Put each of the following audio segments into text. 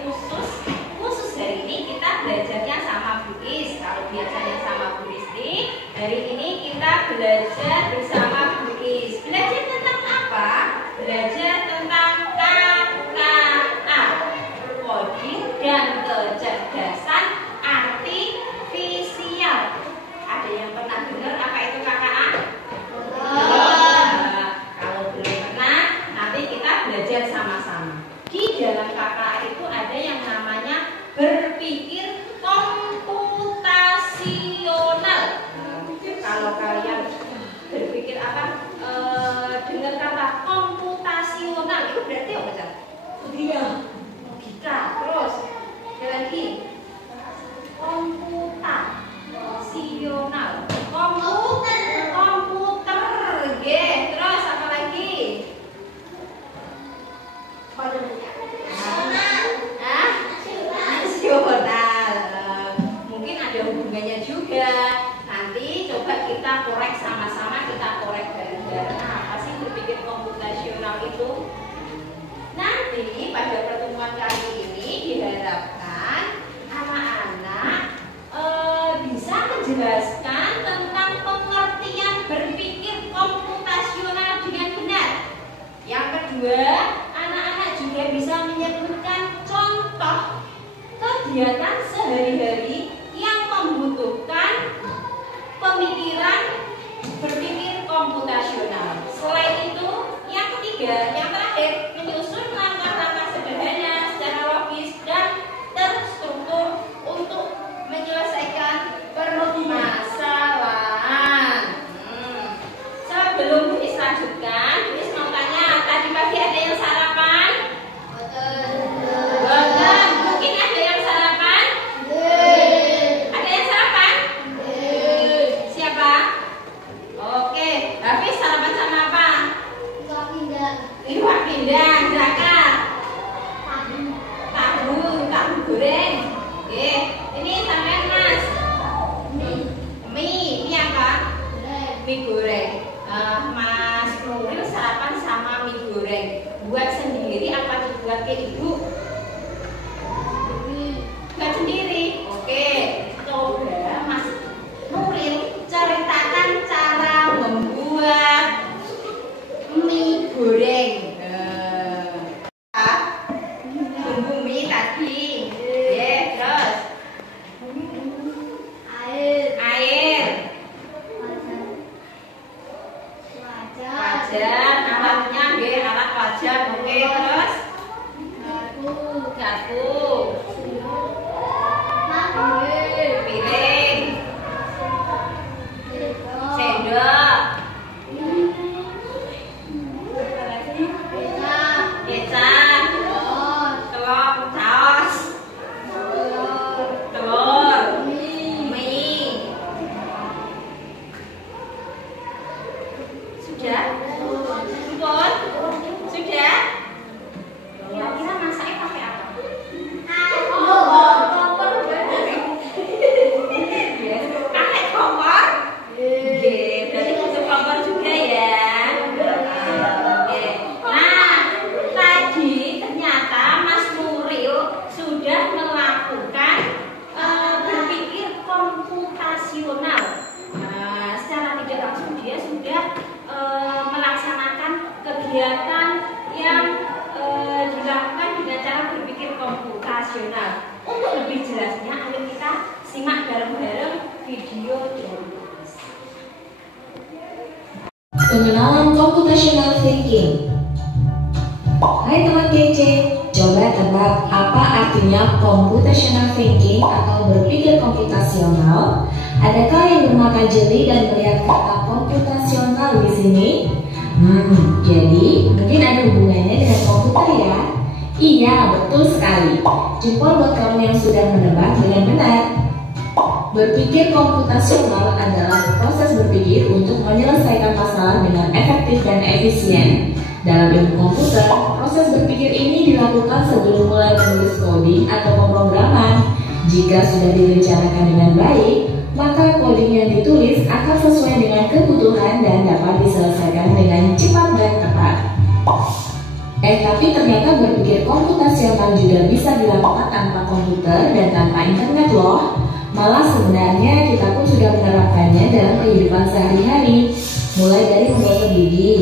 khusus hari ini kita belajarnya sama Bu Is. Kalau biasanya sama Bu Risti, hari ini kita belajar bersama Bu Is. Belajar tentang apa? Belajar tentang KKA, coding dan kecerdasan artifisial. Ada yang pernah dengar apa itu KKA? Kalau belum pernah, nanti kita belajar sama-sama. Di dalam KKA itu ada yang namanya berpikir komputasional. Kalau kalian berpikir apa? Dengar kata komputasional itu berarti apa, Cak? Logika. Terus ada lagi komputasional. Komputer. Terus apa lagi? Nasional. Mungkin ada hubungannya juga. Nanti coba kita korek sama-sama, kita korek bareng-bareng. Apa sih berpikir komputasional itu? Nanti pada pertemuan kali ini diharapkan anak-anak bisa menjelaskan tentang pengertian berpikir komputasional dengan benar. Yang kedua, anak-anak juga bisa menyebutkan contoh kegiatan sehari-hari yang membutuhkan pemikiran berpikir komputasional. Selain itu, yang ketiga, yang terakhir, menyusun langkah-langkah sederhana secara logis dan terstruktur untuk menyelesaikan permasalahan. Sebelum Bu Is lanjutkan, Bu Is mau tanya, tadi pagi ada yang sarapan? Betul. Mungkin ada yang sarapan? Ada yang sarapan? Siapa? Oke, habis sarapan sama apa? Iwak pindang, zakar. Tahu goreng. Oke, ini sampean Mas. Mie apa? Mie goreng. Mas Nuril sarapan sama mie goreng. Buat sendiri apa dibuat ke Ibu? Buat sendiri. Oke, coba Mas Nuril ceritakan cara membuat mie goreng. Bumbu mie tadi. Terus air. Wajan, alatnya alat wajan. Oke, terus garpu. Piring. Sendok. Kecap. Telur, saus. Telur. Mie. Sudah? Sudah? Sudah? Kira-kira masaknya pakai apa? Pakai kompor? Berarti butuh kompor juga ya. Oke. Nah, tadi ternyata Mas Nuril sudah melakukan berpikir komputasional. Secara tidak langsung dia sudah melaksanakan kegiatan yang dilakukan dengan cara berpikir komputasional. Untuk lebih jelasnya, ayo kita simak bareng-bareng video ini. Pengenalan computational thinking. Hai teman kece, coba tebak apa artinya computational thinking atau berpikir komputasional? Adakah yang bermata jeli dan melihat kata komputasional di sini? Jadi mungkin ada hubungannya dengan komputer ya? Iya, betul sekali. Jempol buat kamu yang sudah menebak dengan benar. Berpikir komputasional adalah proses berpikir untuk menyelesaikan masalah dengan efektif dan efisien. Dalam ilmu komputer, proses berpikir ini dilakukan sebelum mulai menulis coding atau pemrograman. Jika sudah direncanakan dengan baik, maka coding yang ditulis akan sesuai dengan kebutuhan dan dapat diselesaikan dengan cepat dan tepat. Tapi ternyata berpikir komputasional juga bisa dilakukan tanpa komputer dan tanpa internet loh. Malah sebenarnya kita pun sudah menerapkannya dalam kehidupan sehari-hari. Mulai dari menggosok gigi,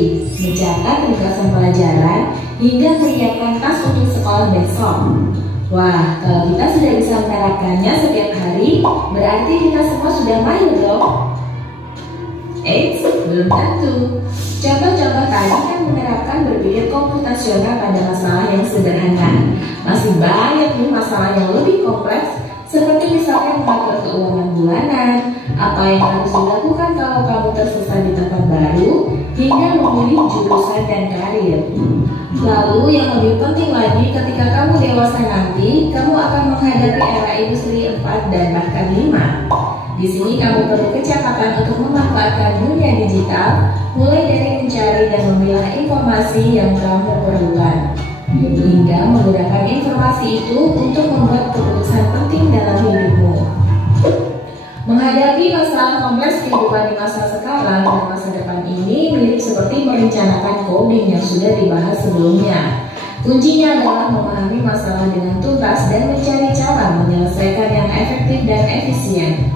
mencatat ringkasan pelajaran, hingga menyiapkan tas untuk sekolah besok. Wah, kalau kita sudah bisa menerapkannya setiap hari, berarti kita semua sudah mahir dong. Eits, belum tentu. Contoh-contoh tadi kan menerapkan berpikir komputasional pada masalah yang sederhana. Masih banyak nih masalah yang lebih kompleks, seperti misalnya mengatur keuangan bulanan, apa yang harus dilakukan kalau kamu tersesat di tempat baru, hingga memilih jurusan dan karir. Lalu yang lebih penting lagi, ketika kamu dewasa nanti, kamu akan menghadapi era industri 4 dan bahkan 5. Di sini kamu perlu kecepatan untuk memanfaatkan dunia digital, mulai dari mencari dan memilah informasi yang kamu perlukan, hingga menggunakan informasi itu untuk membuat keputusan penting dalam hidupmu. Menghadapi masalah kompleks kehidupan di masa sekarang dan masa depan ini mirip seperti merencanakan coding yang sudah dibahas sebelumnya. Kuncinya adalah memahami masalah dengan tuntas dan mencari cara menyelesaikan yang efektif dan efisien.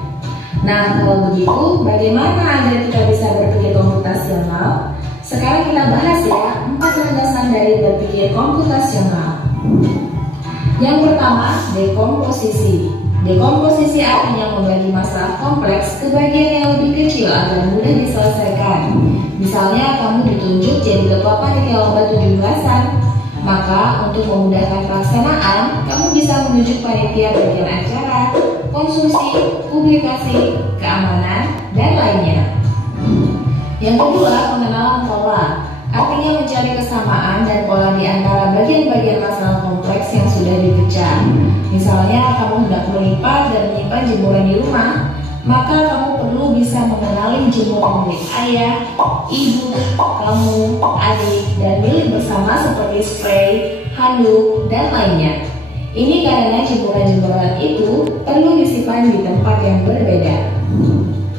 Nah, kalau begitu, bagaimana agar kita bisa berpikir komputasional? Sekarang kita bahas ya, 4 landasan dari berpikir komputasional. Yang pertama, dekomposisi. Dekomposisi artinya membagi masalah kompleks ke bagian yang lebih kecil agar mudah diselesaikan. Misalnya, kamu ditunjuk jadi ketua panitia lomba 17-an. Maka, untuk memudahkan pelaksanaan, kamu bisa menunjuk panitia bagian acara, konsumsi, publikasi, keamanan, dan lainnya. Yang kedua, pengenalan pola. Artinya mencari kesamaan dan pola di antara bagian-bagian masalah kompleks yang sudah dipecah. Misalnya, kamu hendak melipat dan menyimpan jemuran di rumah, maka kamu perlu bisa mengenali jemuran milik ayah, ibu, kamu, adik, dan milik bersama seperti spray, handuk, dan lainnya. Ini karena jemuran-jemuran itu perlu disimpan di tempat yang berbeda.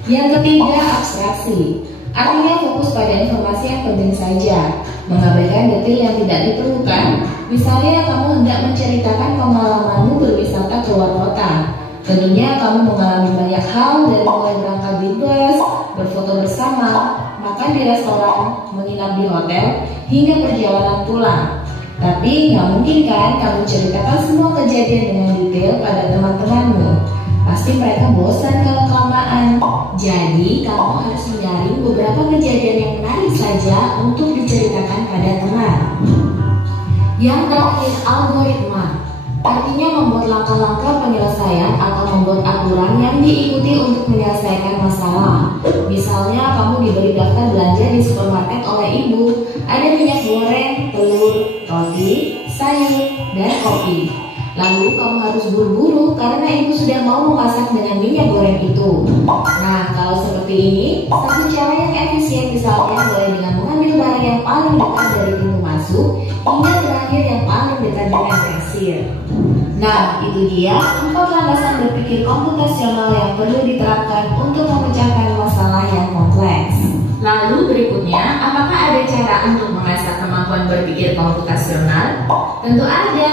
Yang ketiga, abstraksi. Artinya fokus pada informasi yang penting saja, mengabaikan detail yang tidak diperlukan. Misalnya kamu hendak menceritakan pengalamanmu berwisata keluar kota. Tentunya kamu mengalami banyak hal dari mulai berangkat di bus, berfoto bersama, makan di restoran, menginap di hotel, hingga perjalanan pulang. Tapi nggak mungkin kan kamu ceritakan semua kejadian dengan detail pada teman-temanmu. Pasti mereka bosan kalau kelamaan. Jadi kamu harus menyaring beberapa kejadian yang menarik saja untuk diceritakan pada teman. Yang terakhir, algoritma. Artinya membuat langkah-langkah penyelesaian atau membuat aturan yang diikuti untuk menyelesaikan masalah. Misalnya kamu diberi daftar belanja di supermarket oleh ibu. Ada minyak goreng, telur, roti, sayur, dan kopi. Lalu kamu harus buru-buru karena ibu sudah mau memasak dengan minyak goreng itu. Nah, kalau seperti ini, satu cara yang efisien misalnya mulai dengan mengambil barang yang paling dekat dari pintu masuk hingga terakhir yang paling dekat dengan kasir. Nah, itu dia 4 landasan berpikir komputasional yang perlu diterapkan untuk memecahkan masalah yang kompleks. Lalu berikutnya, apakah ada cara untuk mengasah kemampuan berpikir komputasional? Tentu ada.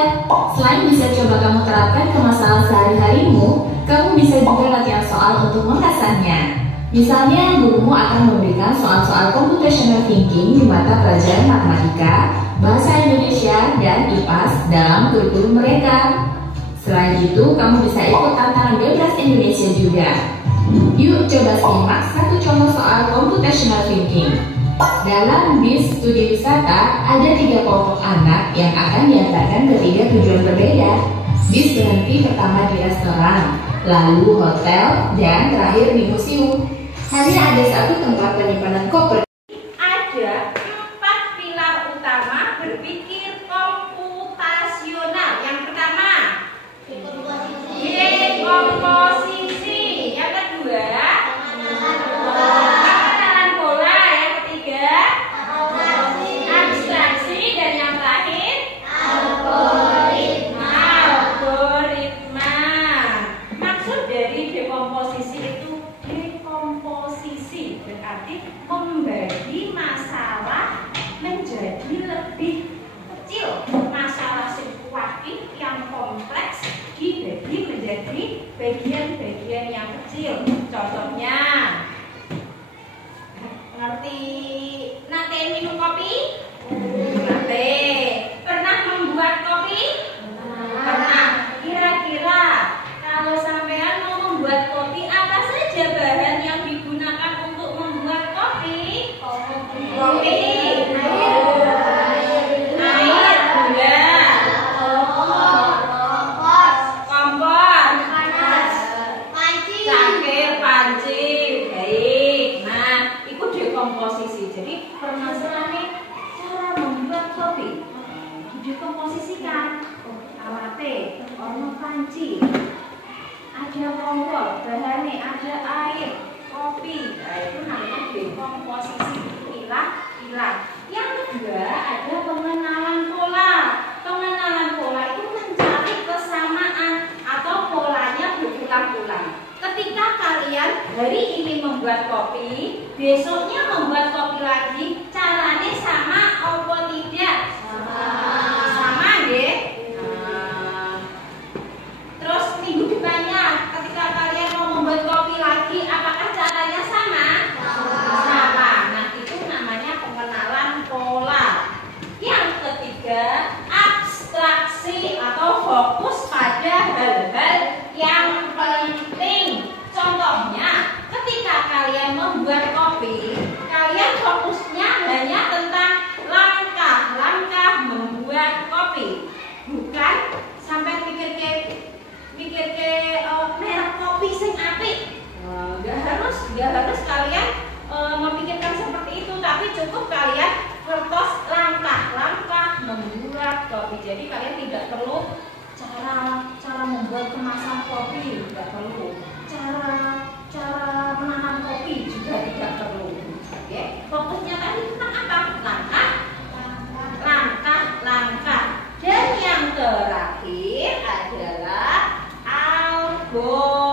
Selain bisa coba kamu terapkan ke masalah sehari-harimu, kamu bisa juga latihan soal untuk mengasahnya. Misalnya, gurumu akan memberikan soal-soal computational thinking di mata pelajaran matematika, bahasa Indonesia, dan IPAS dalam kurikulum mereka. Selain itu, kamu bisa ikut tantangan bebas Indonesia juga. Yuk coba simak satu contoh soal computational thinking. Dalam bis studi wisata, ada 3 kelompok anak yang akan diantarkan ke 3 tujuan berbeda. Bis berhenti pertama di restoran, lalu hotel, dan terakhir di museum. Hanya ada satu tempat penyimpanan koper. Ada 4 pilar utama berpikir komputasional. Yang pertama, dekomposisi. Yang kedua, pengenalan pola. Yang ketiga, abstraksi. Dan yang terakhir, algoritma. Maksud dari dekomposisi itu, dekomposisi berarti membagi bagian-bagian yang kecil. Contohnya, ngerti nate minum kopi? Nate. Pernah membuat kopi? Pernah. Kira-kira kalau sampean mau membuat kopi, apa saja bahan yang digunakan untuk membuat kopi? Kopi, air, gula, kompor, cangkir, panci. Baik. Nah, itu dekomposisi. Jadi permasalahannya cara membuat kopi didekomposisikan. Awate, ono panci, ada kompor, bahannya ada air, kopi. Nah, itu namanya dekomposisi, pilah-pilah. Yang kedua ada pengenalan pola. Pengenalan pola itu mencari kesamaan atau polanya berulang-ulang. Ketika kalian hari ini membuat kopi, besoknya membuat kopi lagi, caranya sama atau tidak? Sama nggih. Terus minggu depannya ketika kalian mau membuat kopi lagi, apakah caranya sama? Sama. Nah, itu namanya pengenalan pola. Yang ketiga, abstraksi atau fokus pada hal-hal yang penting. Contohnya, ketika kalian membuat kopi, kalian fokusnya hanya tentang langkah-langkah membuat kopi, bukan sampai mikir ke merek kopi sing apik. Nggak harus kalian memikirkan seperti itu, tapi cukup kalian kertas langkah-langkah membuat kopi. Jadi kalian tidak perlu cara membuat kemasan kopi, tidak perlu. Cara menanam kopi juga tidak perlu. Oke, fokusnya tadi tentang apa? Langkah. Dan yang terakhir adalah algoritma.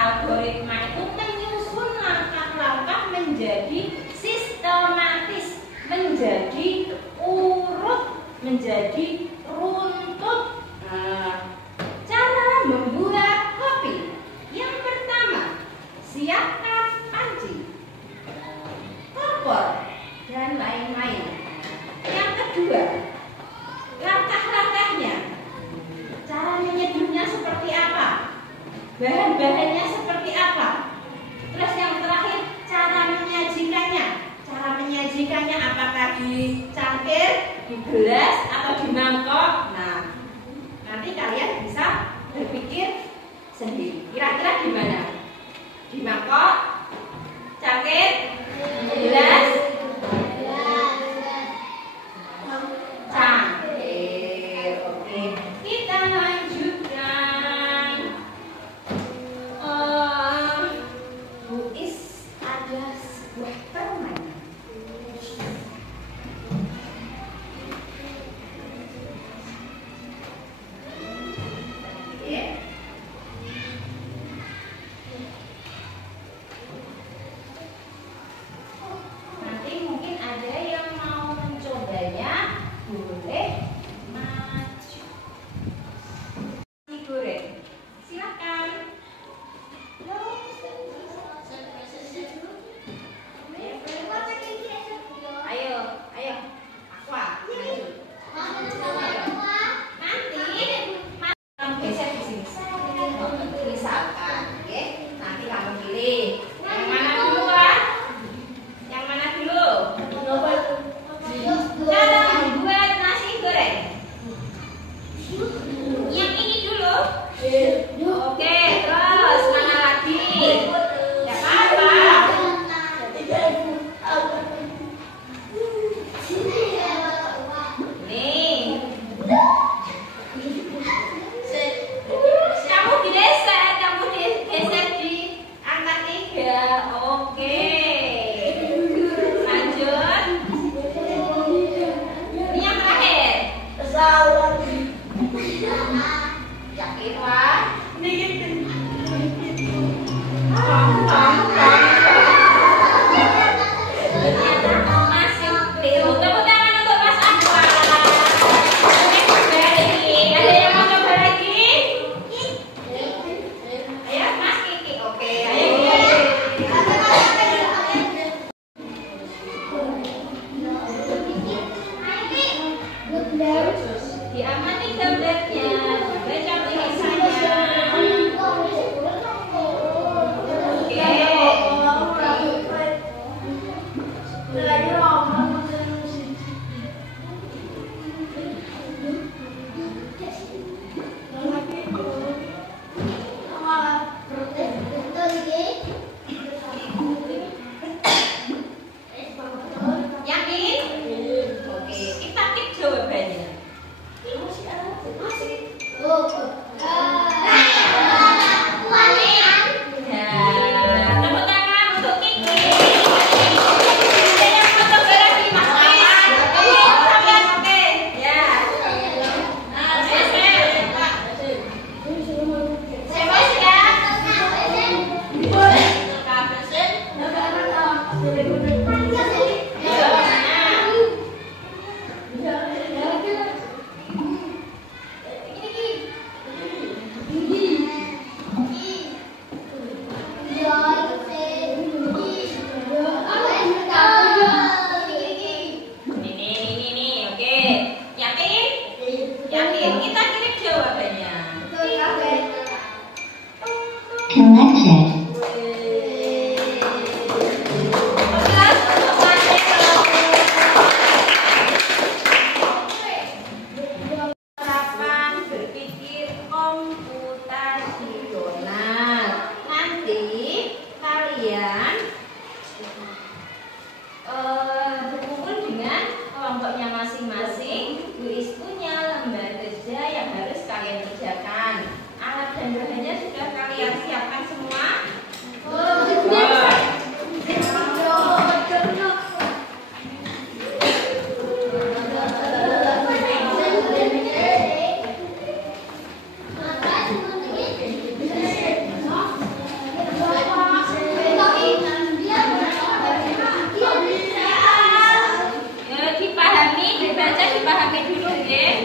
Algoritma itu menyusun langkah-langkah menjadi sistematis, menjadi urut, menjadi runtut. Nah, cara membuat kopi. Yang pertama, siapkan panci, kompor, dan lain-lain. Yang kedua, langkah-langkahnya. Cara menyeduhnya seperti apa? Bahan-bahannya seperti apa? Terus yang terakhir, cara menyajikannya. Cara menyajikannya apakah di cangkir, di gelas, atau di mangkok? Nah, nanti kalian bisa berpikir sendiri. Kira-kira di mana? Di mangkok, cangkir, gelas, cangkir. Oke, kita lanjutkan. Bu Is, ada sebuah permainan. Oke. dan bahannya sudah kalian siapkan semua? Dipahami dulu ya.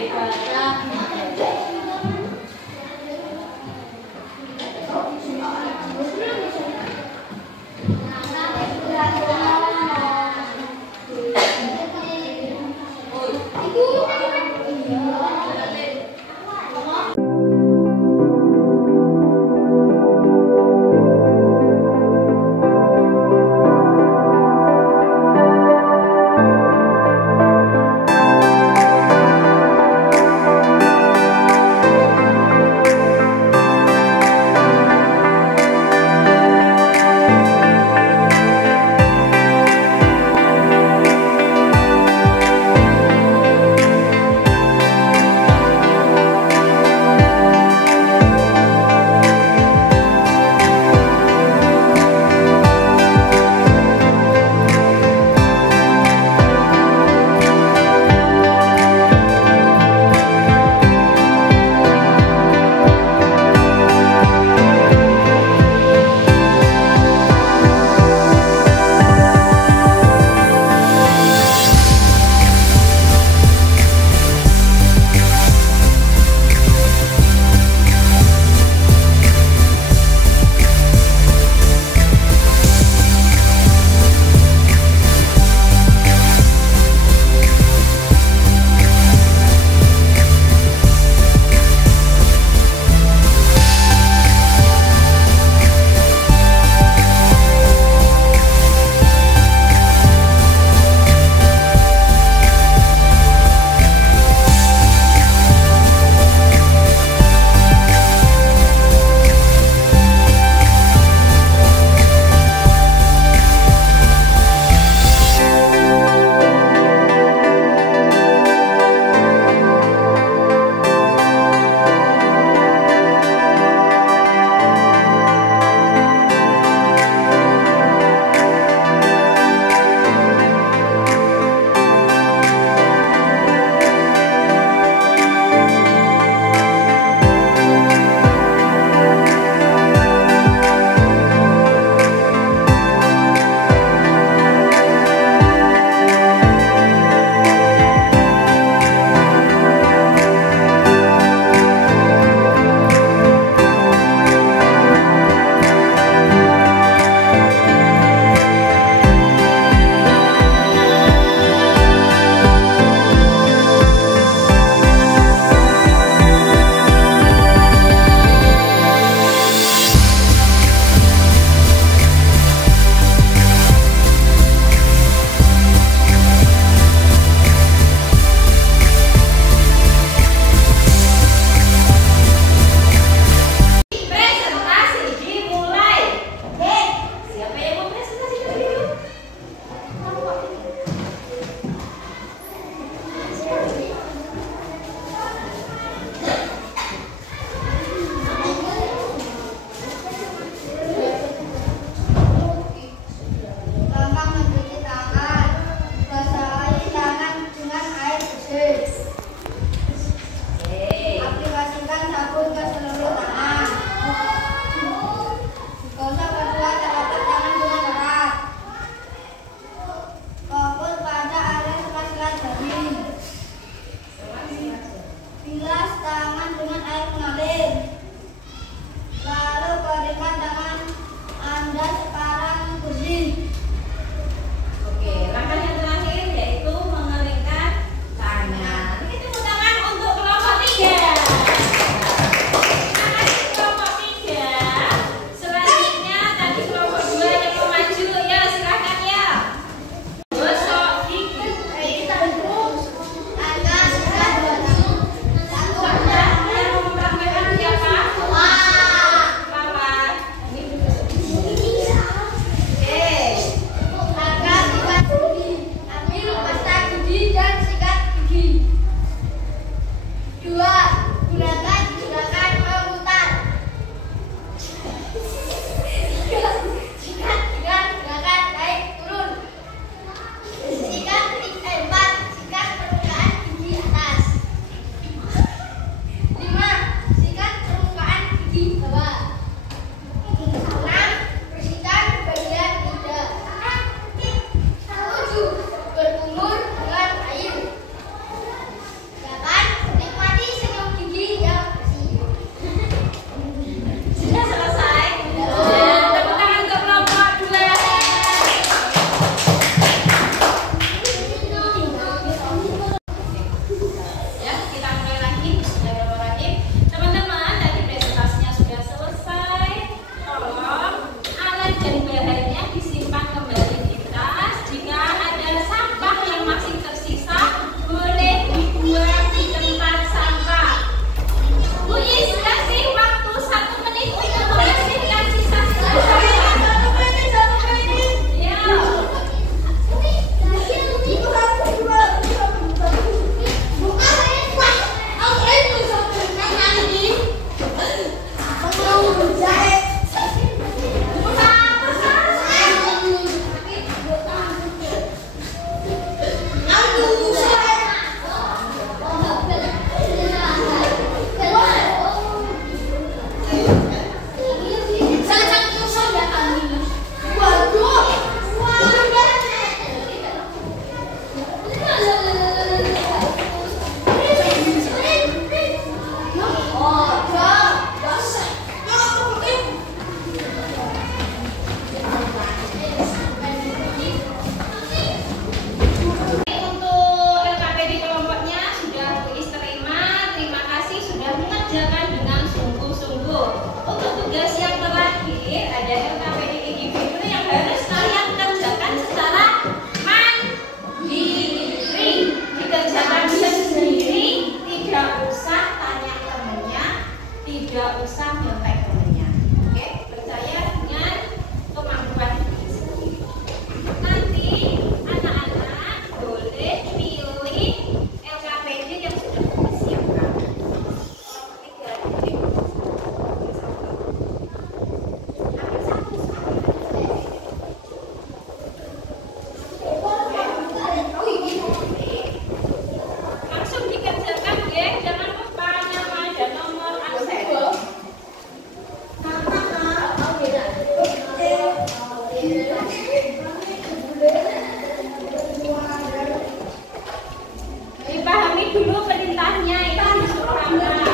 tidak usah nyontek temennya. Oke, percaya dengan kemampuan diri sendiri. Nanti anak-anak boleh pilih LKPD yang sudah disiapkan. Langsung dikerjakan ya, jangan lupa nama dan nomor absen. Dipahami dulu perintahnya, itu disuruh Rama.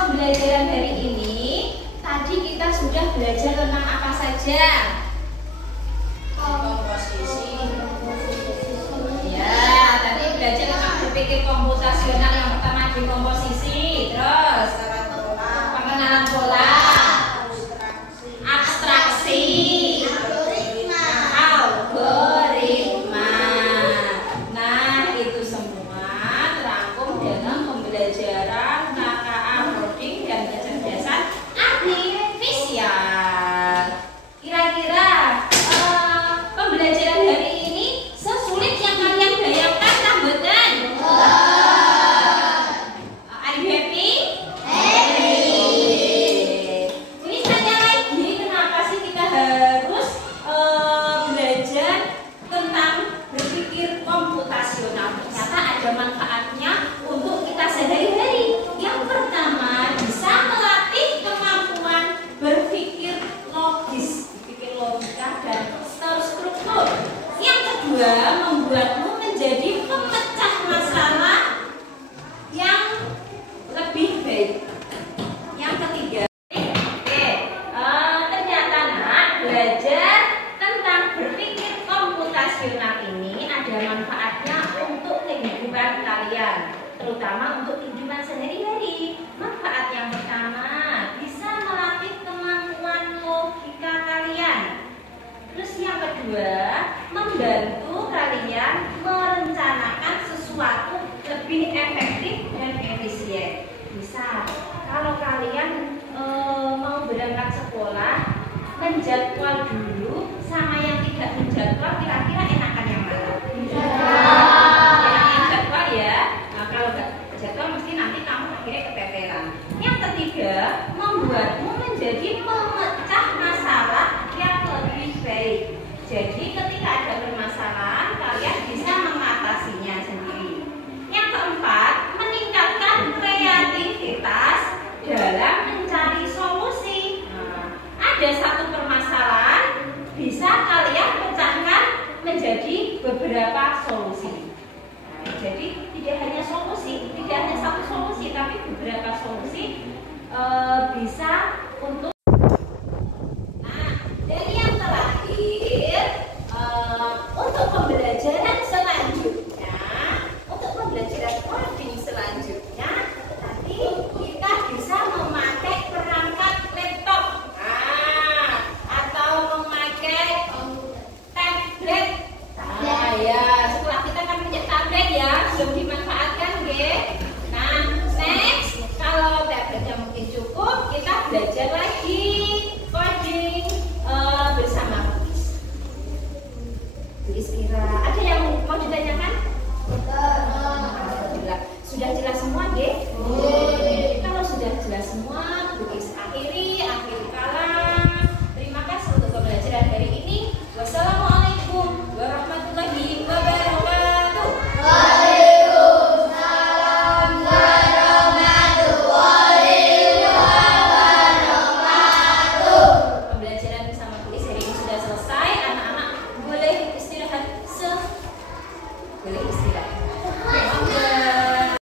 Pembelajaran hari ini tadi kita sudah belajar tentang apa saja? Komposisi. Ya, tadi belajar tentang berpikir komputasional, yang pertama di komposisi, terus pengenalan pola, abstraksi, algoritma. Nah, itu semua terangkum dalam pembelajaran dan kecerdasan artifisial. Kira-kira pembelajaran hari ini sesulit yang kalian bayangkan, tambahan? Are you happy? Happy. Ini tanya lagi, kenapa sih kita harus belajar tentang berpikir komputasional? Ternyata ada manfaatnya untuk kita sehari-hari. Yang pertama, bisa melatih kemampuan berpikir logis, berpikir logika dan terstruktur. Yang kedua, membuatmu menjadi pemecah masalah yang lebih baik. Yang ketiga, ternyata nak belajar tentang berpikir komputasional ini ada manfaatnya untuk kehidupan kalian, terutama untuk kehidupan sehari-hari. Manfaat yang pertama, bisa melatih kemampuan logika kalian. Terus yang kedua, membantu kalian merencanakan sesuatu lebih efektif dan efisien. Misal, kalau kalian mau berangkat sekolah, menjadwal dulu sama yang tidak menjadwal, kira-kira enakan yang mana? Yang jadwal ya. Nah, kalau jadwal mesti nanti kamu akhirnya keteteran. Yang ketiga, membuatmu menjadi pemecah masalah yang lebih baik. Jadi ketika ada permasalahan, kalian bisa mengatasinya sendiri. Yang keempat, meningkatkan kreativitas dalam mencari solusi. Nah, ada satu permasalahan beberapa solusi. Nah, jadi tidak hanya solusi, tidak hanya satu solusi, tapi beberapa solusi bisa untuk. Nah, dari yang terakhir untuk pembelajaran selanjutnya, coding selanjutnya, nanti kita bisa memakai perangkat laptop, atau memakai tablet. Nah, ya, setelah kita kan punya tablet ya, belum dimanfaatkan, Nah, next, kalau tabletnya mungkin cukup, kita belajar lagi coding bersama Tulis kira. Ada yang mau ditanyakan? Alhamdulillah. Sudah jelas semua, Kalau sudah jelas semua, Tulis akhiri